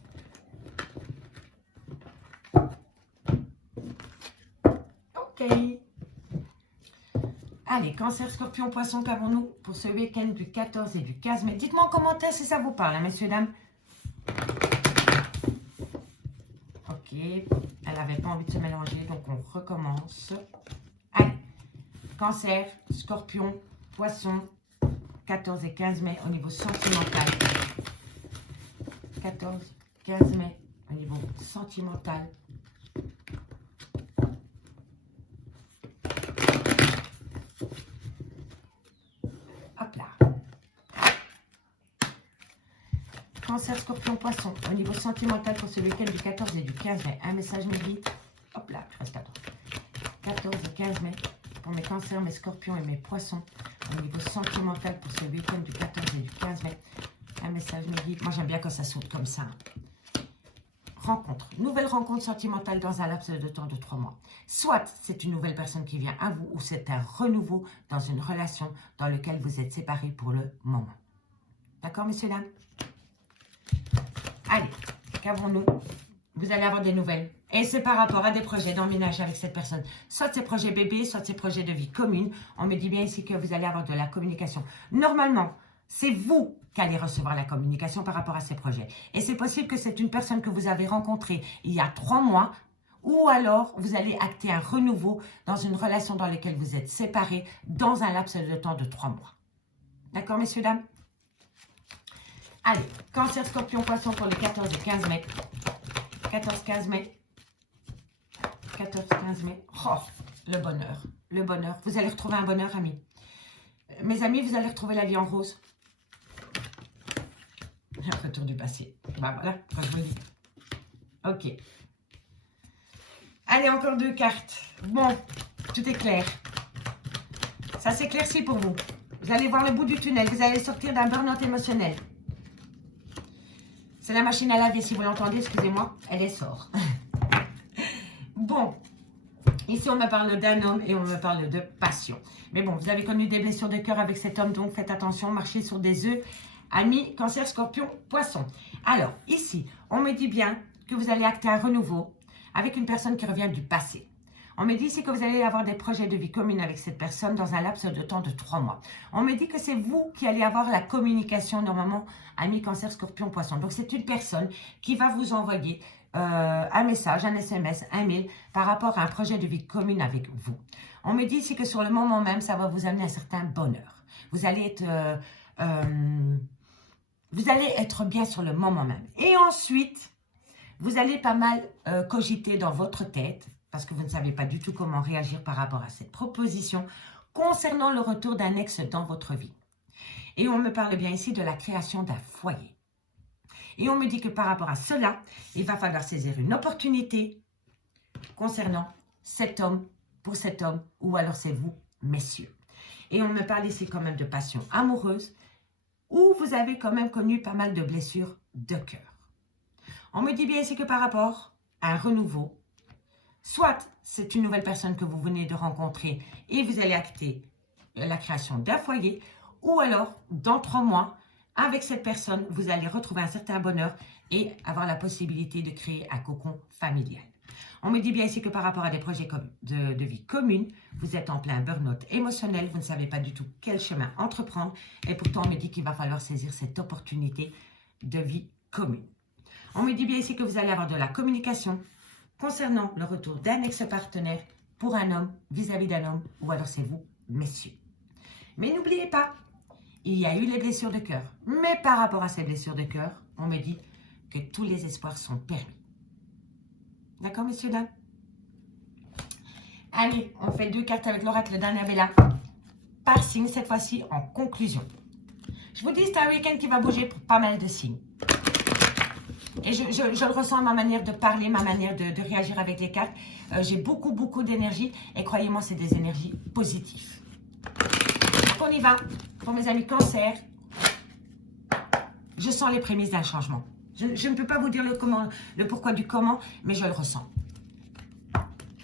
Ok. Allez, cancer, scorpion, poisson, qu'avons-nous pour ce week-end du 14 et du 15 mai? Dites-moi en commentaire si ça vous parle, hein, messieurs, dames. Ok, elle n'avait pas envie de se mélanger, donc on recommence. Allez, cancer, scorpion, poisson, 14 et 15 mai au niveau sentimental. 14, 15 mai au niveau sentimental. Hop là. Cancer, scorpion, poisson au niveau sentimental pour ce week-end du 14 et du 15 mai. Un message me dit, hop là, je reste à temps. 14 et 15 mai pour mes cancers, mes scorpions et mes poissons au niveau sentimental pour ce week-end du 14 et du 15 mai. Un message me dit, moi j'aime bien quand ça saute comme ça. Rencontre, nouvelle rencontre sentimentale dans un laps de temps de 3 mois. Soit c'est une nouvelle personne qui vient à vous ou c'est un renouveau dans une relation dans laquelle vous êtes séparés pour le moment. D'accord, messieurs, dames? Allez, qu'avons-nous? Vous allez avoir des nouvelles. Et c'est par rapport à des projets d'emménage avec cette personne. Soit ces projets bébés, soit ces projets de vie commune. On me dit bien ici que vous allez avoir de la communication. Normalement, c'est vous qui allez recevoir la communication par rapport à ces projets. Et c'est possible que c'est une personne que vous avez rencontrée il y a 3 mois, ou alors vous allez acter un renouveau dans une relation dans laquelle vous êtes séparés dans un laps de temps de 3 mois. D'accord, messieurs, dames? Allez, cancer, scorpion, poisson pour les 14 et 15 mai. 14-15 mai. 14-15 mai. Oh, le bonheur. Le bonheur. Vous allez retrouver un bonheur, amis. Mes amis, vous allez retrouver la vie en rose. Un retour du passé. Bah voilà, quand je vous le dis. Ok. Allez, encore 2 cartes. Bon, tout est clair. Ça s'éclaircit pour vous. Vous allez voir le bout du tunnel. Vous allez sortir d'un burn-out émotionnel. C'est la machine à laver, si vous l'entendez, excusez-moi, elle est sort. Bon, ici on me parle d'un homme et on me parle de passion. Mais bon, vous avez connu des blessures de cœur avec cet homme, donc faites attention, marchez sur des œufs. Amis, cancer, scorpion, poisson. Alors, ici, on me dit bien que vous allez acter un renouveau avec une personne qui revient du passé. On me dit ici que vous allez avoir des projets de vie commune avec cette personne dans un laps de temps de 3 mois. On me dit que c'est vous qui allez avoir la communication normalement, amis, cancer, scorpion, poisson. Donc c'est une personne qui va vous envoyer un message, un SMS, un mail par rapport à un projet de vie commune avec vous. On me dit ici que sur le moment même, ça va vous amener un certain bonheur. Vous allez être bien sur le moment même. Et ensuite, Vous allez pas mal cogiter dans votre tête, parce que vous ne savez pas du tout comment réagir par rapport à cette proposition, concernant le retour d'un ex dans votre vie. Et on me parle bien ici de la création d'un foyer. Et on me dit que par rapport à cela, il va falloir saisir une opportunité concernant cet homme, pour cet homme, ou alors c'est vous, messieurs. Et on me parle ici quand même de passion amoureuse, où vous avez quand même connu pas mal de blessures de cœur. On me dit bien ici que par rapport à un renouveau, soit c'est une nouvelle personne que vous venez de rencontrer et vous allez acter la création d'un foyer, ou alors dans 3 mois, avec cette personne, vous allez retrouver un certain bonheur et avoir la possibilité de créer un cocon familial. On me dit bien ici que par rapport à des projets de vie commune, vous êtes en plein burn-out émotionnel, vous ne savez pas du tout quel chemin entreprendre et pourtant on me dit qu'il va falloir saisir cette opportunité de vie commune. On me dit bien ici que vous allez avoir de la communication concernant le retour d'un ex-partenaire pour un homme vis-à-vis d'un homme ou alors c'est vous, messieurs. Mais n'oubliez pas, il y a eu les blessures de cœur. Mais par rapport à ces blessures de cœur, on me dit que tous les espoirs sont permis. D'accord, messieurs, dames? Allez, on fait 2 cartes avec l'oracle d'Annabella. Par signe, cette fois-ci, en conclusion. Je vous dis, c'est un week-end qui va bouger pour pas mal de signes. Et je le ressens à ma manière de parler, ma manière de réagir avec les cartes. J'ai beaucoup d'énergie. Et croyez-moi, c'est des énergies positives. Donc, on y va. Pour mes amis cancer, je sens les prémices d'un changement. Je ne peux pas vous dire le pourquoi du comment, mais je le ressens.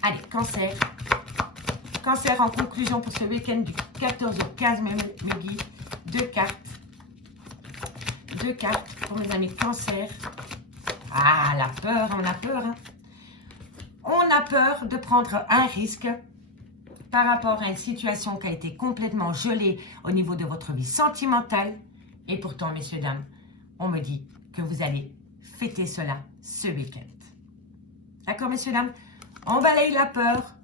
Allez, cancer. Cancer en conclusion pour ce week-end du 14 au 15 mai, mes guides. 2 cartes. 2 cartes pour mes amis cancer. Ah, la peur, on a peur. Hein. On a peur de prendre un risque par rapport à une situation qui a été complètement gelée au niveau de votre vie sentimentale. Et pourtant, messieurs, dames, on me dit que vous allez fêter cela ce week-end. D'accord, messieurs, dames? On balaye la peur,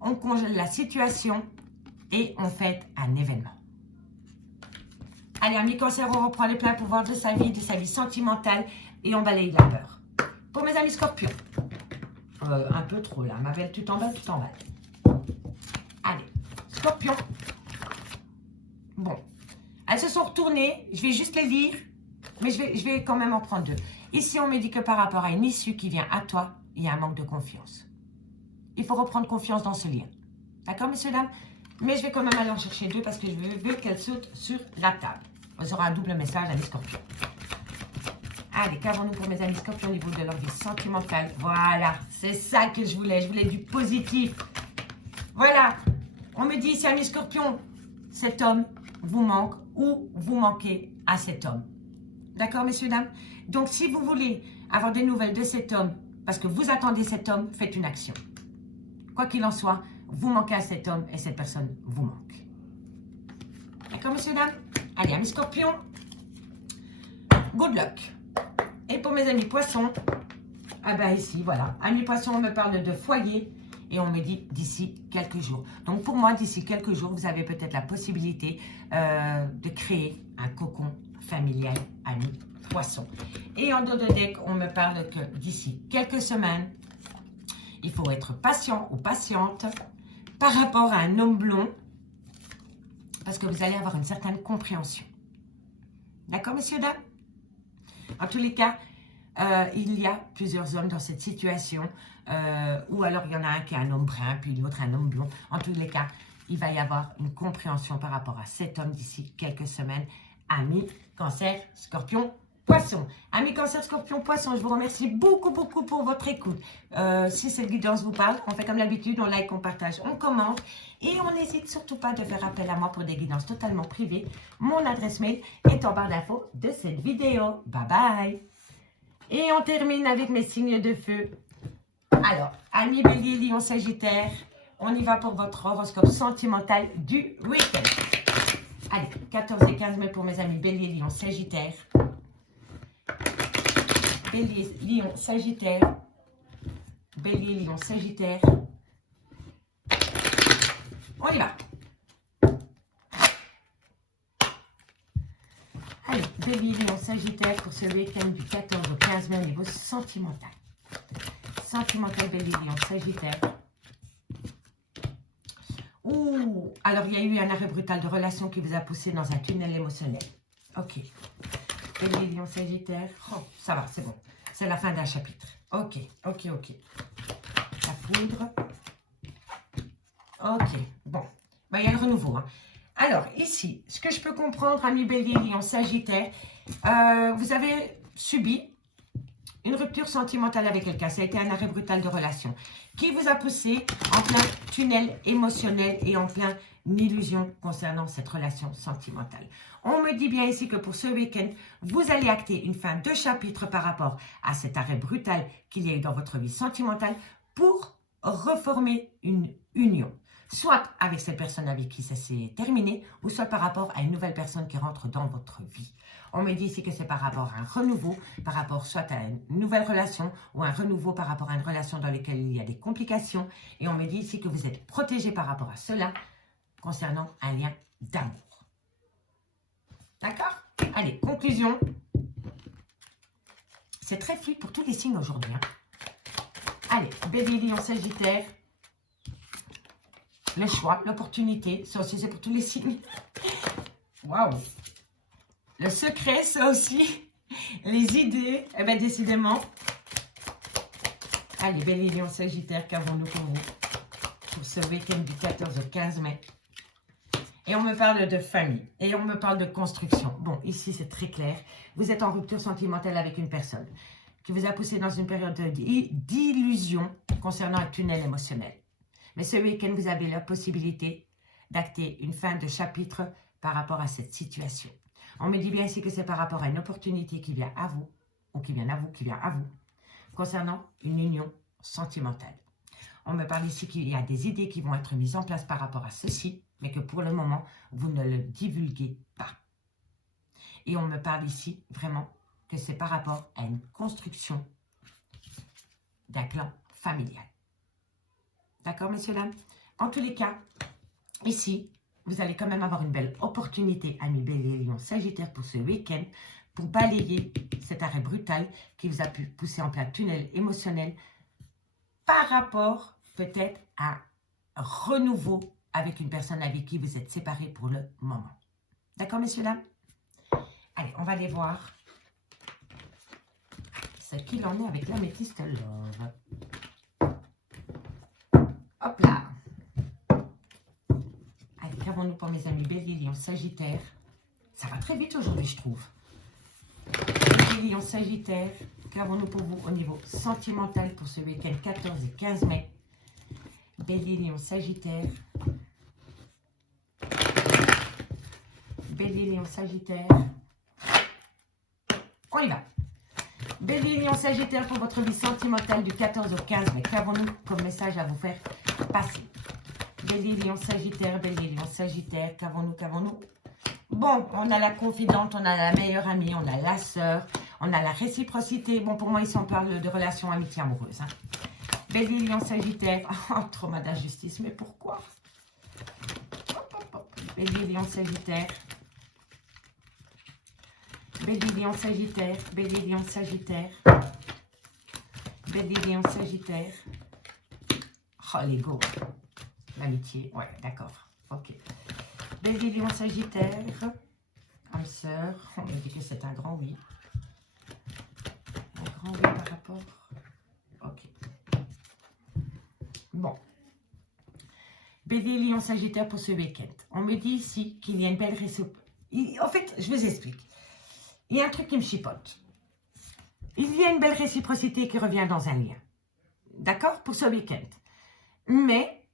on congèle la situation et on fête un événement. Allez, amis cancer, on reprend les pleins pouvoirs de sa vie sentimentale et on balaye la peur. Pour mes amis scorpions, un peu trop là, ma belle, tu t'emballes, tu t'emballes. Allez, scorpion. Bon, elles se sont retournées, je vais juste les lire, mais je vais quand même en prendre 2. Ici, on me dit que par rapport à une issue qui vient à toi, il y a un manque de confiance. Il faut reprendre confiance dans ce lien. D'accord, messieurs, dames? Mais je vais quand même aller en chercher 2 parce que je veux qu'elles sautent sur la table. Vous aurez un double message, amis scorpions. Allez, qu'avons-nous pour mes amis scorpions au niveau de leur vie sentimentale? Voilà, c'est ça que je voulais. Je voulais du positif. Voilà, on me dit ici, amis scorpions, cet homme vous manque ou vous manquez à cet homme. D'accord, messieurs, dames? Donc, si vous voulez avoir des nouvelles de cet homme, parce que vous attendez cet homme, faites une action. Quoi qu'il en soit, vous manquez à cet homme et cette personne vous manque. D'accord, messieurs, dames? Allez, amis scorpions, good luck. Et pour mes amis poissons, ah ben ici, voilà. Amis poissons, on me parle de foyer et on me dit d'ici quelques jours. Donc, pour moi, d'ici quelques jours, vous avez peut-être la possibilité de créer un cocon familial, amis poissons. Et en dos de deck, on me parle que d'ici quelques semaines, il faut être patient ou patiente par rapport à un homme blond parce que vous allez avoir une certaine compréhension. D'accord, messieurs, dames? En tous les cas, il y a plusieurs hommes dans cette situation ou alors il y en a un qui est un homme brun puis l'autre un homme blond. En tous les cas, il va y avoir une compréhension par rapport à cet homme d'ici quelques semaines. Amis cancer, scorpion, poisson. Amis cancer, scorpion, poisson, je vous remercie beaucoup pour votre écoute. Si cette guidance vous parle, on fait comme d'habitude, on like, on partage, on commente. Et on n'hésite surtout pas de faire appel à moi pour des guidances totalement privées. Mon adresse mail est en barre d'infos de cette vidéo. Bye bye. Et on termine avec mes signes de feu. Alors, amis bélier, lion, sagittaire, on y va pour votre horoscope sentimental du week-end. Allez, 14 et 15 mai pour mes amis bélier, lion, sagittaire. Bélier, lion, sagittaire. Bélier, lion, sagittaire. On y va. Allez, Bélier, Lion, Sagittaire pour ce week-end du 14 au 15 mai au niveau sentimental. Sentimental, Bélier, Lion, Sagittaire. Ouh, alors il y a eu un arrêt brutal de relation qui vous a poussé dans un tunnel émotionnel. Ok. Bélier, Lion, Sagittaire. Oh, ça va, c'est bon. C'est la fin d'un chapitre. Ok, ok, ok. La poudre. Ok, bon. Ben, il y a le renouveau. Hein. Alors, ici, ce que je peux comprendre, ami Bélier, Lion, Sagittaire, vous avez subi une rupture sentimentale avec quelqu'un. Ça a été un arrêt brutal de relation qui vous a poussé en plein tunnel émotionnel et en plein illusion concernant cette relation sentimentale. On me dit bien ici que pour ce week-end, vous allez acter une fin de chapitre par rapport à cet arrêt brutal qu'il y a eu dans votre vie sentimentale pour reformer une union. Soit avec cette personne avec qui ça s'est terminé, ou soit par rapport à une nouvelle personne qui rentre dans votre vie. On me dit ici que c'est par rapport à un renouveau, par rapport soit à une nouvelle relation, ou un renouveau par rapport à une relation dans laquelle il y a des complications. Et on me dit ici que vous êtes protégé par rapport à cela, concernant un lien d'amour. D'accord? Allez, conclusion. C'est très fluide pour tous les signes aujourd'hui. Hein. Allez, Bélier, Lion, Sagittaire. Le choix, l'opportunité, ça aussi c'est pour tous les signes. Waouh! Le secret, ça aussi. Les idées, eh bien décidément. Allez, Bélier, Lion, Sagittaire, qu'avons-nous pour vous? Pour ce week-end du 14 au 15 mai. Et on me parle de famille. Et on me parle de construction. Bon, ici c'est très clair. Vous êtes en rupture sentimentale avec une personne qui vous a poussé dans une période d'illusion concernant un tunnel émotionnel. Mais ce week-end, vous avez la possibilité d'acter une fin de chapitre par rapport à cette situation. On me dit bien ici que c'est par rapport à une opportunité qui vient à vous, ou qui vient à vous, concernant une union sentimentale. On me parle ici qu'il y a des idées qui vont être mises en place par rapport à ceci, mais que pour le moment, vous ne le divulguez pas. Et on me parle ici vraiment que c'est par rapport à une construction d'un clan familial. D'accord, messieurs, dames? En tous les cas, ici, vous allez quand même avoir une belle opportunité, amis Bélier, Lion, Sagittaire, pour ce week-end, pour balayer cet arrêt brutal qui vous a pu pousser en plein tunnel émotionnel par rapport peut-être à un renouveau avec une personne avec qui vous êtes séparés pour le moment. D'accord, messieurs, dames? Allez, on va aller voir ce qu'il en est avec l'améthyste love. Hop là. Allez, qu'avons-nous pour mes amis Bélier, Lion, Sagittaire? Ça va très vite aujourd'hui, je trouve. Bélier, Lion, Sagittaire, qu'avons-nous pour vous au niveau sentimental pour ce week-end 14 et 15 mai? Bélier, Lion, Sagittaire. Bélier, Lion, Sagittaire. On y va. Bélier, Lion, Sagittaire pour votre vie sentimentale du 14 au 15 mai. Qu'avons-nous comme message à vous faire passer? Bélier, Lion, Sagittaire, Bélier, Lion, Sagittaire. Qu'avons-nous? Bon, on a la confidente, on a la meilleure amie, on a la sœur, on a la réciprocité. Bon, pour moi, ici, on parle de relations amitié amoureuse. Hein. Bélier, Lion, Sagittaire. Oh, trauma d'injustice, mais pourquoi? Hop, hop, hop. Bélier, Lion, Sagittaire. Bélier, Lion, Sagittaire. Bélier, Lion, Sagittaire. Bélier, Lion, Sagittaire. Oh, l'ego. L'amitié. Ouais, d'accord. Ok. Bélier, Lion, Sagittaire. Âme sœur. On me dit que c'est un grand oui. Un grand oui par rapport. Ok. Bon. Bélier, Lion, Sagittaire pour ce week-end. On me dit ici qu'il y a une belle réciprocité. En fait, je vous explique. Il y a un truc qui me chipote. Il y a une belle réciprocité qui revient dans un lien. D'accord? Pour ce week-end. Mais,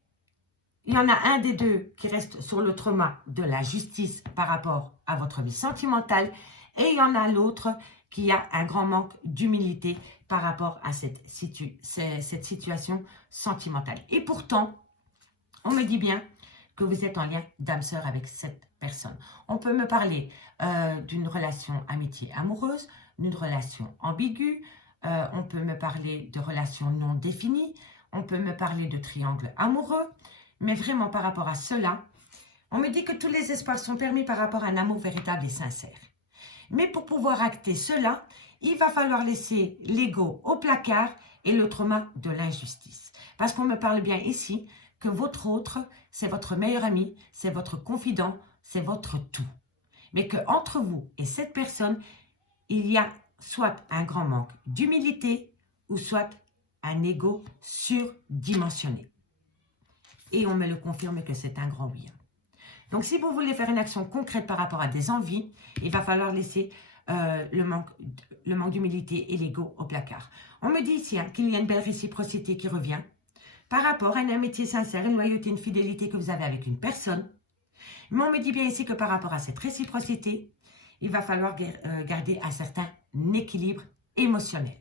il y en a un des deux qui reste sur le trauma de la justice par rapport à votre vie sentimentale. Et il y en a l'autre qui a un grand manque d'humilité par rapport à cette situation sentimentale. Et pourtant, on me dit bien que vous êtes en lien d'âme sœur avec cette personne. On peut me parler d'une relation amitié amoureuse, d'une relation ambiguë, on peut me parler de relations non définies, on peut me parler de triangle amoureux, mais vraiment par rapport à cela, on me dit que tous les espoirs sont permis par rapport à un amour véritable et sincère. Mais pour pouvoir acter cela, il va falloir laisser l'ego au placard et le trauma de l'injustice. Parce qu'on me parle bien ici que votre autre, c'est votre meilleur ami, c'est votre confident, c'est votre tout. Mais qu'entre vous et cette personne, il y a soit un grand manque d'humilité ou soit un ego surdimensionné. Et on me le confirme que c'est un grand oui. Donc, si vous voulez faire une action concrète par rapport à des envies, il va falloir laisser le manque d'humilité et l'ego au placard. On me dit ici qu'il y a une belle réciprocité qui revient par rapport à une amitié sincère, une loyauté, une fidélité que vous avez avec une personne. Mais on me dit bien ici que par rapport à cette réciprocité, il va falloir garder un certain équilibre émotionnel.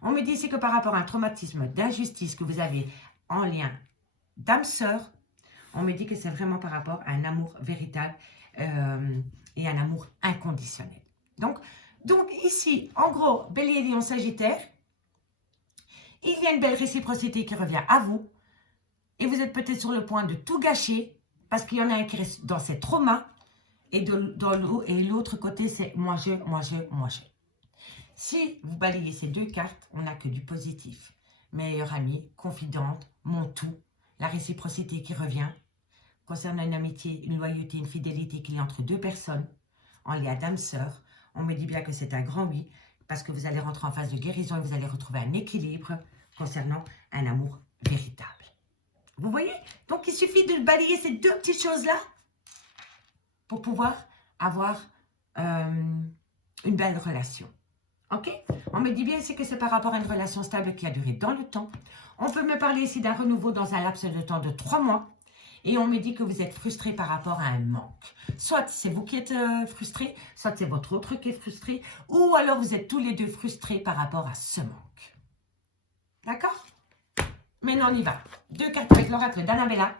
On me dit ici que par rapport à un traumatisme d'injustice que vous avez en lien d'âme sœur, on me dit que c'est vraiment par rapport à un amour véritable et un amour inconditionnel. Donc ici, en gros, Bélier, Lion, Sagittaire, il y a une belle réciprocité qui revient à vous et vous êtes peut-être sur le point de tout gâcher parce qu'il y en a un qui reste dans ses traumas et l'autre côté, c'est moi je. Si vous balayez ces deux cartes, on n'a que du positif. Meilleure amie, confidente, mon tout, la réciprocité qui revient. Concernant une amitié, une loyauté, une fidélité qu'il y a entre deux personnes, en lien d'âme-sœur, on me dit bien que c'est un grand oui, parce que vous allez rentrer en phase de guérison et vous allez retrouver un équilibre concernant un amour véritable. Vous voyez? Donc, il suffit de balayer ces deux petites choses-là pour pouvoir avoir une belle relation. Ok? On me dit bien ici que c'est par rapport à une relation stable qui a duré dans le temps. On peut me parler ici d'un renouveau dans un laps de temps de 3 mois. Et on me dit que vous êtes frustré par rapport à un manque. Soit c'est vous qui êtes frustré, soit c'est votre autre qui est frustré, ou alors vous êtes tous les deux frustrés par rapport à ce manque. D'accord? Maintenant, on y va. 2 cartes avec l'oracle d'Annabella.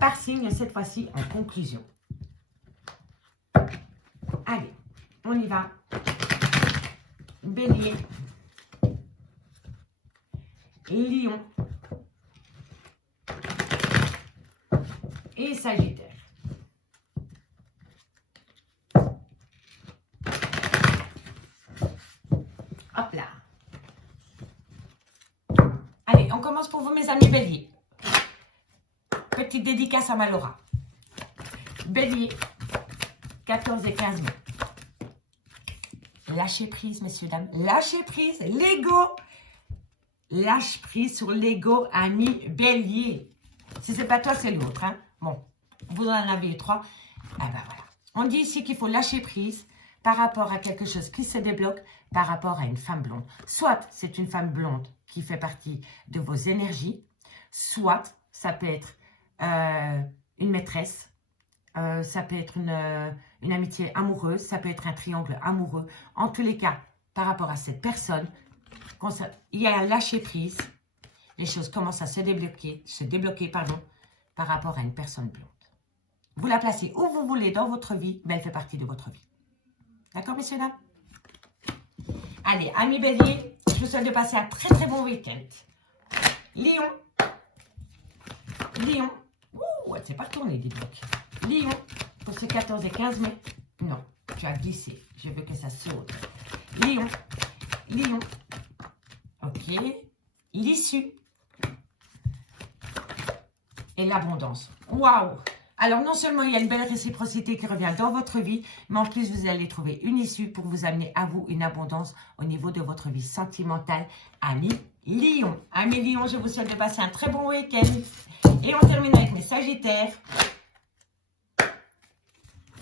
Par signe, cette fois-ci, en conclusion. Allez, on y va. Bélier. Lion. Et Sagittaire. Hop là. Allez, on commence pour vous, mes amis Bélier. Petite dédicace à Malora. Bélier, 14 et 15 mai. Lâchez prise, messieurs, dames. Lâchez prise, l'ego. Lâche prise sur l'ego, ami Bélier. Si ce n'est pas toi, c'est l'autre. Hein? Bon, vous en avez eu 3. Ah ben voilà. On dit ici qu'il faut lâcher prise par rapport à quelque chose qui se débloque, par rapport à une femme blonde. Soit c'est une femme blonde qui fait partie de vos énergies, soit ça peut être une maîtresse, ça peut être une amitié amoureuse, ça peut être un triangle amoureux. En tous les cas, par rapport à cette personne, il y a un lâcher prise. Les choses commencent à se débloquer, par rapport à une personne blonde. Vous la placez où vous voulez dans votre vie, mais elle fait partie de votre vie. D'accord, messieurs, dames? Allez, amis Bélier, je vous souhaite de passer un très très bon week-end. Lion. Lion. Ouh, elle ne s'est pas retournée, dis donc. Lion, pour ce 14 et 15 mai. Non, tu as glissé. Je veux que ça saute. Lion. Lion. Ok. L'issue. Et l'abondance. Waouh! Alors, non seulement il y a une belle réciprocité qui revient dans votre vie, mais en plus, vous allez trouver une issue pour vous amener à vous une abondance au niveau de votre vie sentimentale. Amis Lion. Amis Lion, je vous souhaite de passer un très bon week-end. Et on termine avec mes Sagittaires.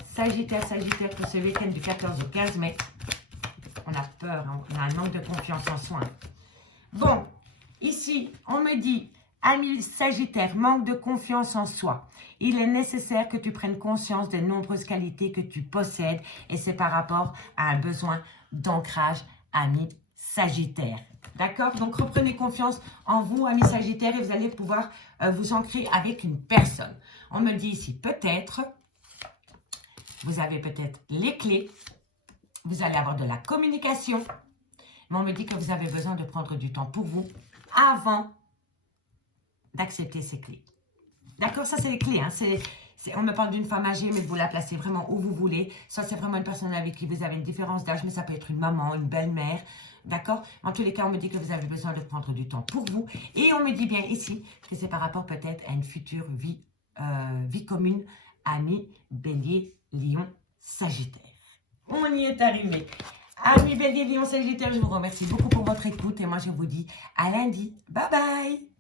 Sagittaire pour ce week-end du 14 au 15 mai. On a peur, hein, on a un manque de confiance en soi. Bon, ici, on me dit... Ami Sagittaire, manque de confiance en soi. Il est nécessaire que tu prennes conscience des nombreuses qualités que tu possèdes et c'est par rapport à un besoin d'ancrage, ami Sagittaire. D'accord? Donc, reprenez confiance en vous, ami Sagittaire, et vous allez pouvoir vous ancrer avec une personne. On me dit ici, peut-être, vous avez peut-être les clés, vous allez avoir de la communication, mais on me dit que vous avez besoin de prendre du temps pour vous avant d'accepter ces clés. D'accord, ça c'est les clés. Hein. On me parle d'une femme âgée, mais vous la placez vraiment où vous voulez. Soit c'est vraiment une personne avec qui vous avez une différence d'âge, mais ça peut être une maman, une belle-mère. D'accord? En tous les cas, on me dit que vous avez besoin de prendre du temps pour vous. Et on me dit bien ici que c'est par rapport peut-être à une future vie commune, Amis, Bélier, Lion, Sagittaire. On y est arrivé. Amis Bélier, Lion, Sagittaire, je vous remercie beaucoup pour votre écoute et moi je vous dis à lundi. Bye bye!